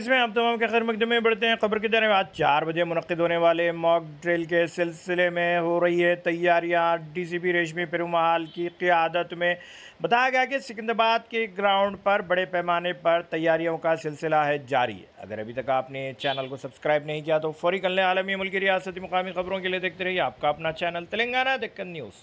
News में आप तमाम के खैर मकदम में बढ़ते हैं। खबर की जानब आज 4 बजे मुनक्किद होने वाले मॉक ड्रिल के सिलसिले में हो रही है तैयारियां। डीसीपी रेशमी पेरुमाल की क़ियादत में बताया गया कि सिकंदराबाद के ग्राउंड पर बड़े पैमाने पर तैयारियों का सिलसिला है जारी है। अगर अभी तक आपने चैनल को सब्सक्राइब नहीं किया तो फौरी कर लें। आलमी मुल्की रियासती मुकामी खबरों के लिए देखते रहिए आपका अपना चैनल तेलंगाना दक्कन न्यूज़।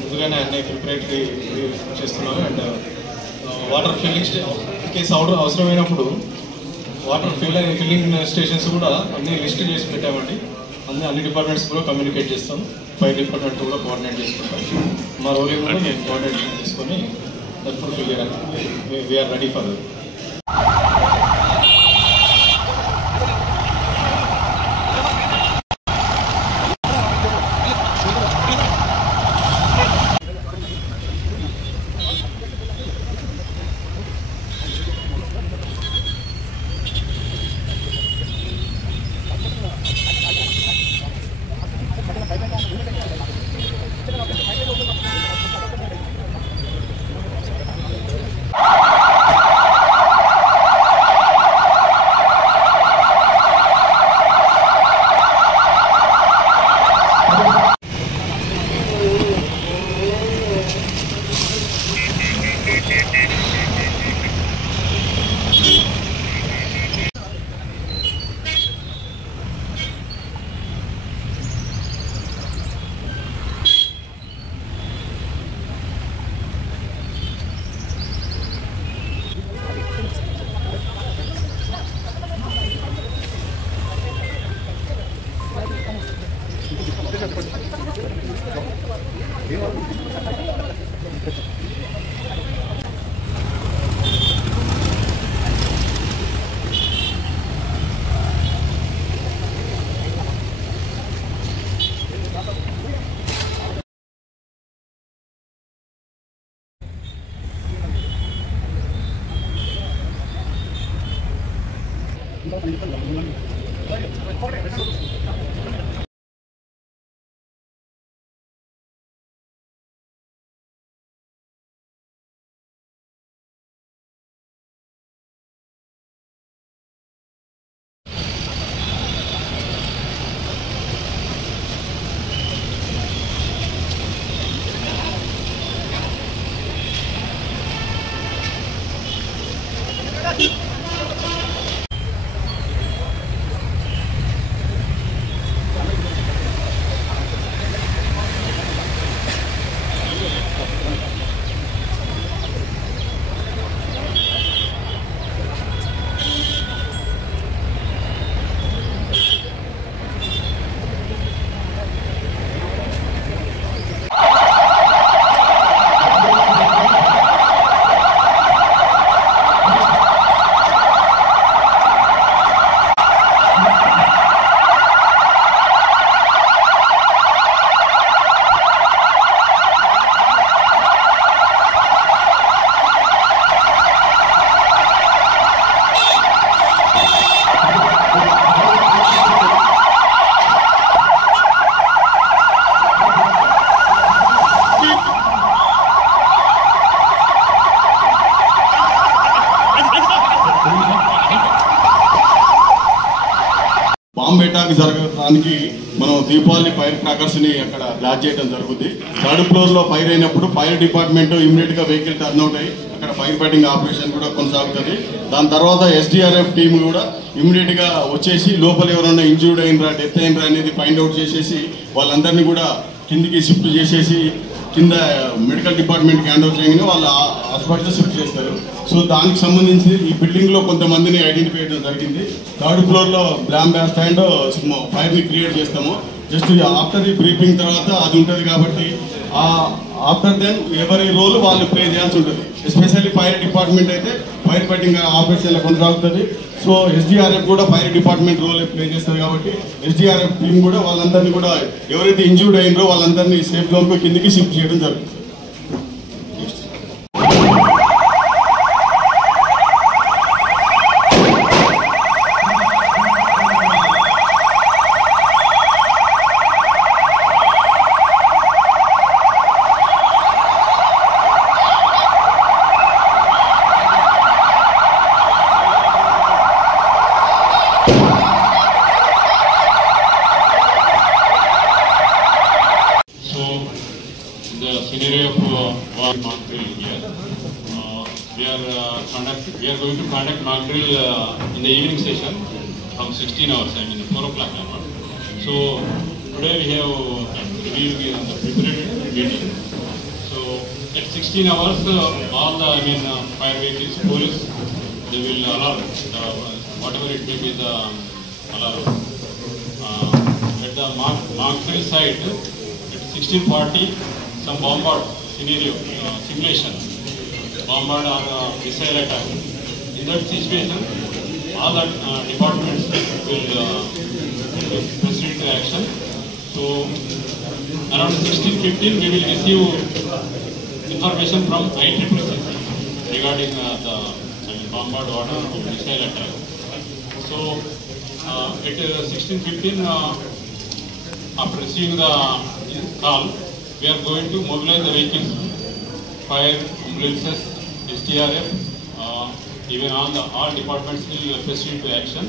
ముందుగానే అన్ని ప్రిపరేటరీ చేస్తున్నాము. అండ్ వాటర్ ఫిల్లింగ్ కేసు అవసరమైనప్పుడు వాటర్ ఫిల్లింగ్ స్టేషన్స్ కూడా అన్ని లిస్ట్ చేసి పెట్టామండి. అన్ని డిపార్ట్మెంట్స్ కూడా కమ్యూనికేట్ చేస్తాం. ఫైర్ డిపార్ట్మెంట్ కూడా కోఆర్డినేట్ చేసుకుంటాం. మా రోల్ కూడా మేము కోఆర్డినేషన్ తీసుకొని ఫుల్ఫిల్ చేయడానికి we are ready for that. Bomb attack జరగడానికి మనం దీపావళి ఫైర్ క్రాకర్స్ని అక్కడ బ్లాస్ట్ చేయడం జరుగుతుంది. 3rd ఫ్లోర్లో ఫైర్ అయినప్పుడు ఫైర్ డిపార్ట్మెంట్ ఇమీడియట్గా వెహికల్ టర్న్ అవుట్ అయ్యి అక్కడ ఫైర్ ఫైటింగ్ ఆపరేషన్ కూడా కొనసాగుతుంది. దాని తర్వాత SDRF టీమ్ కూడా ఇమీడియట్గా వచ్చేసి లోపల ఎవరైనా ఇంజూర్డ్ అయినరా డెత్ అయినరా అనేది ఫైండ్ అవుట్ చేసేసి వాళ్ళందరినీ కూడా కిందికి షిఫ్ట్ చేసేసి కింద మెడికల్ డిపార్ట్మెంట్కి హ్యాండ్ ఓవర్ చేయగానే వాళ్ళ హాస్పిటల్ షిఫ్ట్ చేస్తారు. సో దానికి సంబంధించి ఈ బిల్డింగ్లో కొంతమందిని ఐడెంటిఫై చేయడం జరిగింది. 3rd ఫ్లోర్లో బ్లామ్ బ్లాస్ట్ అండ్ ఫైర్ని క్రియేట్ చేస్తాము. జస్ట్ ఆఫ్టర్ ఈ బ్రీఫింగ్ తర్వాత అది ఉంటుంది కాబట్టి ఆఫ్టర్ దెన్ ఎవరి రోల్ వాళ్ళు ప్లే చేయాల్సి ఉంటుంది. ఎస్పెషల్లీ ఫైర్ డిపార్ట్మెంట్ అయితే ఫైర్ ఫైటింగ్ ఆపరేషన్లో కొనసాగుతుంది. సో ఎస్డిఆర్ఎఫ్ కూడా ఫైర్ డిపార్ట్మెంట్ రోల్ ప్లే చేస్తుంది కాబట్టి ఎస్డిఆర్ఎఫ్ టీమ్ కూడా వాళ్ళందరినీ కూడా ఎవరైతే ఇంజూర్డ్ అయినరో వాళ్ళందరినీ సేఫ్ జోన్కు కిందికి షిఫ్ట్ చేయడం జరుగుతుంది. The scenario of war mock drill here. We are going to conduct mock drill in the evening session from 16 hours, I mean 4 o'clock onward. So today we have the preparatory meeting. So at 16 hours, all the fire vehicles, police, they will alert whatever it may be the alarm. At the mock drill site at 16:40. Some bombard scenario, simulation, bombard or missile attack. In that situation, all the departments will proceed to action. So around 16:15, we will receive information from ICCC regarding the bombard order or missile attack. So at 16:15, after receiving the call, we are going to mobilize the vehicles, fire, ambulances, SDRF, even all departments will proceed to action.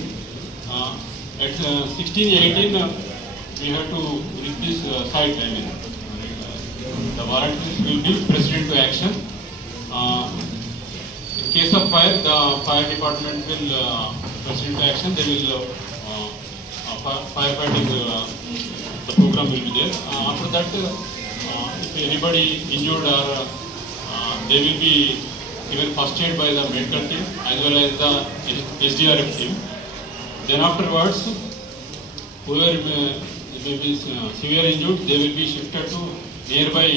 At 16:18, we have to reach this site. The volunteers will be proceeded to action. In case of fire, the fire department will proceed to action. They will firefighting. The program will be there. After that, if anybody injured or they will be given first aid by the medical team as well as the SDRF team. Then afterwards, whoever may be severe injured, they will be shifted to nearby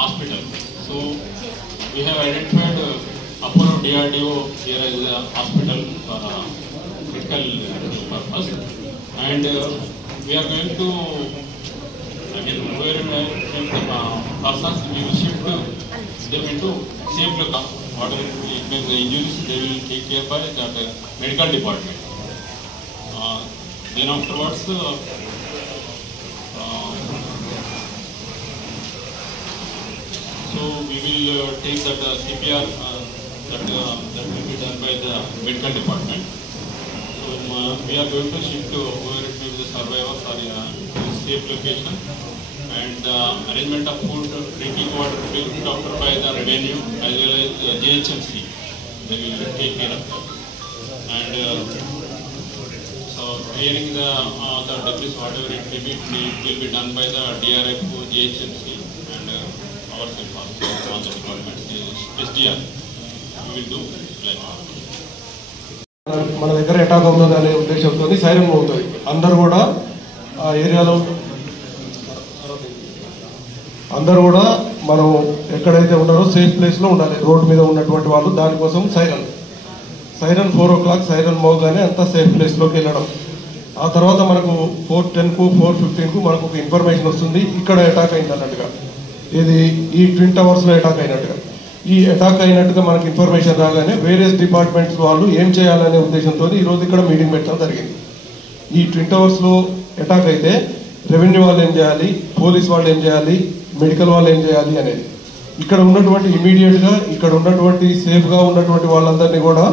hospital. So we have identified Apollo DRDO here as a hospital for critical purpose, and we are going to where the persons we will shift them into safe location. Whatever it may be the injuries, they will take care by the medical department. Then afterwards, so we will take that CPR that will be done by the medical department. So we are going to shift to where it may be the survivors or safe location, and arrangement of food, drinking water will be looked after by the revenue as well as JHMC. They will take care of that. And so clearing the debris, whatever it may be, will be done by the DRF, JHMC, and ourselves also, all the departments, SDR. We will do like that. మన దగ్గర attack అవుతుంది అనే ఉద్దేశంతో siren అవుతుంది. అందరూ కూడా ఆ ఏరియాలో మనం ఎక్కడైతే ఉన్నారో సేఫ్ ప్లేస్లో ఉండాలి. రోడ్డు మీద ఉన్నటువంటి వాళ్ళు దానికోసం సైరన్ 4 o'clock సైరన్ మోగానే అంతా సేఫ్ ప్లేస్లోకి వెళ్ళడం. ఆ తర్వాత మనకు 4:10కు 4:15కు మనకు ఒక ఇన్ఫర్మేషన్ వస్తుంది, ఇక్కడ అటాక్ అయింది అన్నట్టుగా. ఇది ఈ ట్విన్ టవర్స్లో అటాక్ అయినట్టుగా. ఈ అటాక్ అయినట్టుగా మనకు ఇన్ఫర్మేషన్ రాగానే వేరియస్ డిపార్ట్మెంట్స్ వాళ్ళు ఏం చేయాలనే ఉద్దేశంతో ఈరోజు ఇక్కడ మీటింగ్ పెట్టడం జరిగింది. ఈ ట్విన్ టవర్స్లో అటాక్ అయితే రెవెన్యూ వాళ్ళు ఏం చేయాలి, పోలీస్ వాళ్ళు ఏం చేయాలి, మెడికల్ వాళ్ళు ఏం చేయాలి అనేది. ఇక్కడ ఉన్నటువంటి ఇమీడియట్గా ఇక్కడ ఉన్నటువంటి సేఫ్గా ఉన్నటువంటి వాళ్ళందరినీ కూడా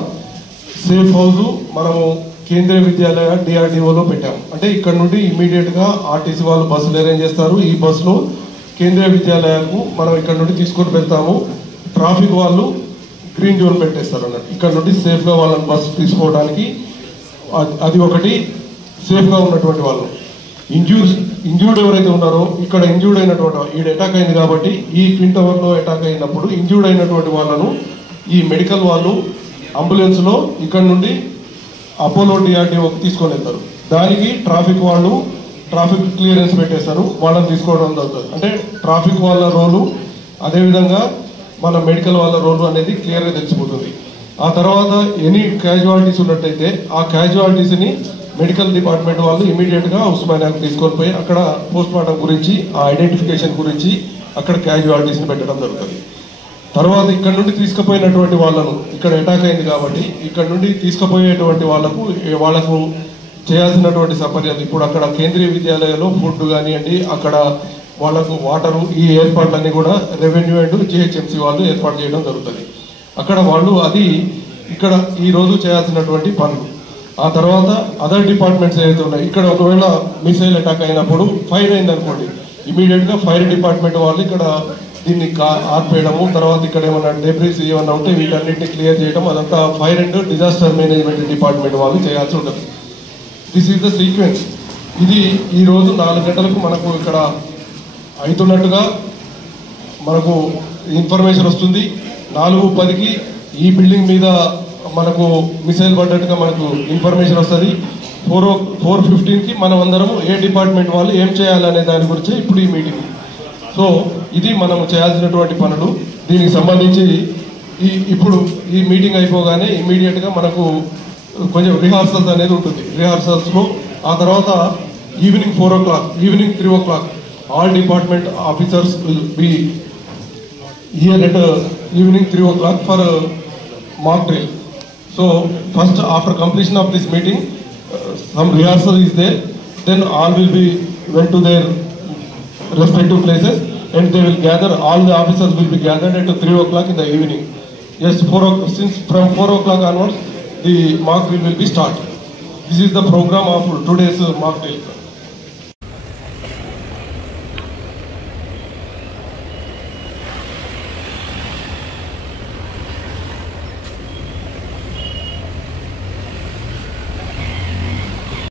సేఫ్ హౌస్ మనము కేంద్రీయ విద్యాలయ డిఆర్డిఓలో పెట్టాము. అంటే ఇక్కడ నుండి ఇమీడియట్గా ఆర్టీసీ వాళ్ళు బస్సులు అరేంజ్ చేస్తారు. ఈ బస్సులో కేంద్రీయ విద్యాలయాలకు మనం ఇక్కడ నుండి తీసుకొని వెళ్తాము. ట్రాఫిక్ వాళ్ళు గ్రీన్ జోన్ పెట్టేస్తారు అన్నట్టు. ఇక్కడ నుండి సేఫ్గా వాళ్ళని బస్సు తీసుకోవడానికి అది ఒకటి సేఫ్గా ఉన్నటువంటి వాళ్ళు. ఇంజూర్డ్ ఎవరైతే ఉన్నారో ఇక్కడ ఇంజూర్డ్ అయినటువంటి ఈ అటాక్ అయింది కాబట్టి ఈ ట్విన్ టవర్లో అటాక్ అయినప్పుడు ఇంజూర్డ్ అయినటువంటి వాళ్ళను ఈ మెడికల్ వాళ్ళు అంబులెన్స్లో ఇక్కడ నుండి అపోలో డిఆర్డీఓకి తీసుకొని వెళ్తారు. దానికి ట్రాఫిక్ వాళ్ళు ట్రాఫిక్ క్లియరెన్స్ పెట్టేస్తారు, వాళ్ళని తీసుకోవడం జరుగుతుంది. అంటే ట్రాఫిక్ వాళ్ళ రోలు అదేవిధంగా మన మెడికల్ వాళ్ళ రోలు అనేది క్లియర్గా తెలిసిపోతుంది. ఆ తర్వాత ఎనీ క్యాజువాలిటీస్ ఉన్నట్టయితే ఆ క్యాజువాలిటీస్ని మెడికల్ డిపార్ట్మెంట్ వాళ్ళు ఇమీడియట్గా ఉస్మానియాకు తీసుకొని పోయి అక్కడ పోస్ట్ మార్టం గురించి ఆ ఐడెంటిఫికేషన్ గురించి అక్కడ క్యాజువాలిటీస్ని పెట్టడం జరుగుతుంది. తర్వాత ఇక్కడ నుండి తీసుకుపోయినటువంటి వాళ్ళను ఇక్కడ అటాక్ అయింది కాబట్టి ఇక్కడ నుండి తీసుకుపోయేటువంటి వాళ్ళకు చేయాల్సినటువంటి సపర్యాలు ఇప్పుడు అక్కడ కేంద్రీయ విద్యాలయంలో ఫుడ్ కానివ్వండి, అక్కడ వాళ్ళకు వాటరు, ఈ ఏర్పాట్లన్నీ కూడా రెవెన్యూ అండ్ జిహెచ్ఎంసీ వాళ్ళు ఏర్పాటు చేయడం జరుగుతుంది. అక్కడ వాళ్ళు అది ఇక్కడ ఈరోజు చేయాల్సినటువంటి పనులు. ఆ తర్వాత అదర్ డిపార్ట్మెంట్స్ ఏవైతే ఉన్నాయి, ఇక్కడ ఒకవేళ మిసైల్ అటాక్ అయినప్పుడు ఫైర్ అయింది అనుకోండి, ఇమీడియట్గా ఫైర్ డిపార్ట్మెంట్ వాళ్ళు ఇక్కడ దీన్ని ఆర్పేయడము, తర్వాత ఇక్కడ ఏమైనా డెబ్రీస్ ఏమైనా ఉంటే వీటన్నిటిని క్లియర్ చేయడం, అదంతా fire and disaster management department వాళ్ళు చేయాల్సి ఉంటుంది. This is the sequence. ఇది ఈరోజు 4 గంటలకు మనకు ఇక్కడ అవుతున్నట్టుగా మనకు ఇన్ఫర్మేషన్ వస్తుంది. 4:10కి ఈ బిల్డింగ్ మీద మనకు మిసైల్ పడ్డట్టుగా మనకు ఇన్ఫర్మేషన్ వస్తుంది. 4:15కి మనం అందరం ఏ డిపార్ట్మెంట్ వాళ్ళు ఏం చేయాలనే దాని గురించి ఇప్పుడు ఈ మీటింగ్. సో ఇది మనం చేయాల్సినటువంటి పనులు. దీనికి సంబంధించి ఇప్పుడు ఈ మీటింగ్ అయిపోగానే ఇమ్మీడియట్గా మనకు కొంచెం రిహార్సల్స్ అనేది ఉంటుంది. రిహార్సల్స్లో ఆ తర్వాత evening 4 o'clock, evening 3 o'clock all department officers will be here at evening 3 o'clock for mock drill. So first, after completion of this meeting, some rehearsal is there. Then all will be went to their respective places and they will gather. All the officers will be gathered at 3 o'clock in the evening. Yes, since from 4 o'clock onwards, the mock drill will be started. This is the program of today's mock drill.